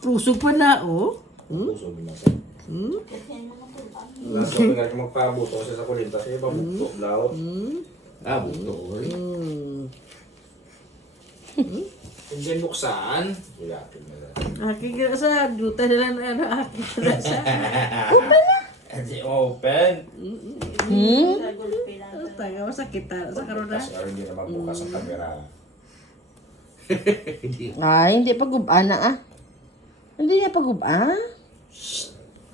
Puso pa na, oh. Puso binasa. Kasi naman po. Last mo pinag magpabuto kasi sa kulinta siya iba buto, blaot. Ah, buto. Oy. Hindi buksan. Ilatin na lang. Aking sa duta nila na ano, aking sa. Hindi open. Nagulpi lang. Taga, masakit sa karoon na. Kasi hindi na magbukas ang kamera. Ay, hindi pa guba na ah. Hindi niya pa guba.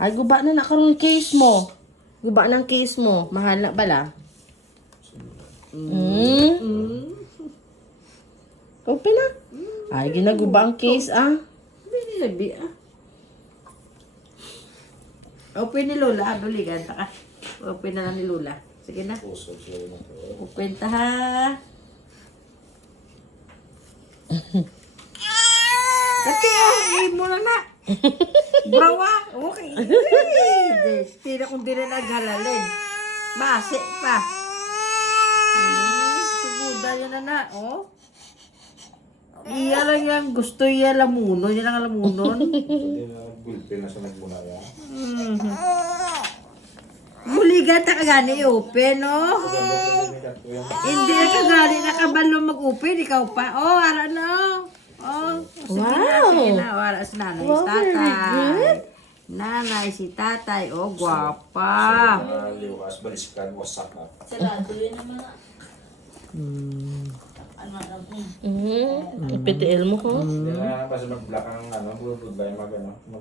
Ay, guba na nakaroon case mo. Guba ng case mo. Mahal na bala. Open na. Ay, ginaguba ang case ah. Binilabi, ah. Open ni Lola, duligan ta ka. Open na lang ni Lola. Sige na. Puso siya yun. Open ta ha. Dati mo na na. Brawa. Okay. Tira kung di na naghalalin. Base pa. Suguda yun na na. Oh. Iya lang yan. Gusto iya lamunon. Yan ang lamunon. Hindi na gulpi na siya nagbunaya. Muligan ta kagani open, no? Hindi na kagani nakabalo mag-open. Ikaw pa. Oh, ara na. Oh, sige na, sige na. Wala si nanay si tatay. Nanay si tatay. Oh, gwapa. Liwas, baliskan, wasak na. Sarado yun naman na. Ano na. PTL mo ko. Hindi na, basta mag-black ang ano, good ba yung mag ano.